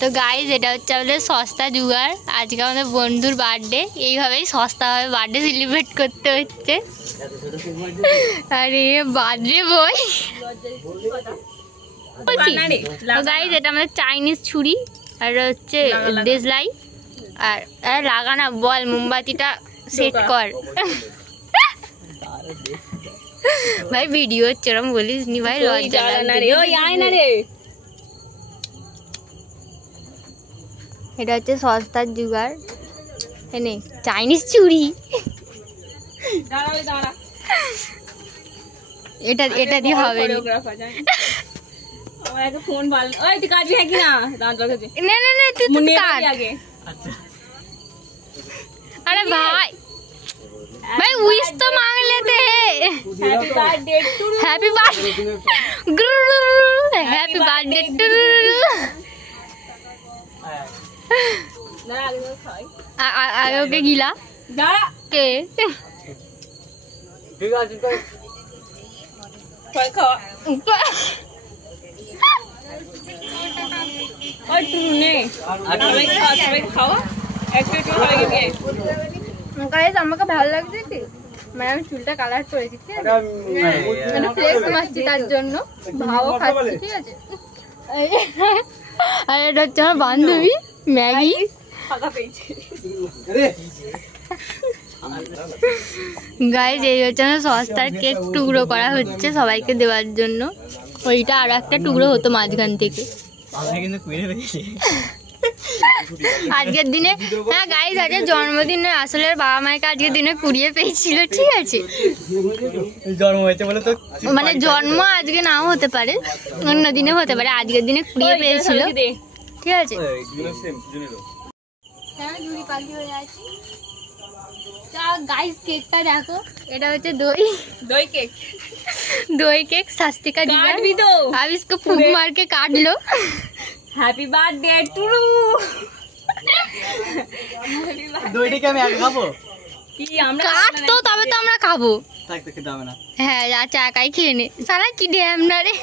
তো গাইজ এটা হচ্ছে আমাদের সস্তা জুগার। আজকে আমাদের বন্ধুর বার্থডে, এইভাবেই সস্তাভাবে বার্থডে সেলিব্রেট করতে হচ্ছে। আরে বার্থডে বই তো গাইজ এটা আমাদের চাইনিজ ছুরি, আর হচ্ছে দেশলাই। আর লাগানা বল, মোমবাতিটা সেট কর। ভাই ভিডিও হচ্ছে, ওরম বলিস নি ভাই, লজ্জা লাগে। এটা হচ্ছে সস্তার জুগার, এনে চাইনিজ চুড়ি। এটা এটা দিয়ে হবে না, না না তুই কাট। अरे भाई भाई विश तो मांग लेते हैं। Happy birthday to happy birthday to. आगे के गीला के আমাকে ভালো লাগছে কি মানে আমি চুলটা কালার করেছি, ঠিক আছে, মানে ফ্লেক্স মারছি তার জন্য, ভাও খাচ্ছি, ঠিক আছে। আর এটা হচ্ছে আমার বান্ধবী ম্যাগি। গাইজ এই হচ্ছে আমার সস্তার কেক, টুকরো করা হচ্ছে সবাইকে দেওয়ার জন্য। ওইটা আর একটা টুকরো হতো মাঝখান থেকে। আজকের দিনে হ্যাঁ গাইজ আজকে জন্মদিন, আসলে বাবা মাকে আজকের দিনে কুড়িয়ে পেয়েছিল, ঠিক আছে। জন্ম হয়েছে বলে তো, মানে জন্ম আজকে নাও হতে পারে, অন্য দিনে হতে পারে, আজকের দিনে কুড়িয়ে পেয়েছিল, ঠিক আছে। গাইজ কেকটা দেখো, এটা হচ্ছে দই केक, दही केक शास्त्रिका जी काट भी दो। अब इसको फूंक मार के काट लो। Happy birthday to. দইটা কি আমি আগে খাবো? কি আমরা কাট তো, তবে তো আমরা খাবো। থাকতে খেতে হবে না। হ্যাঁ আচ্ছা একাই খেয়ে নে, সারা কি দে আমরা রে।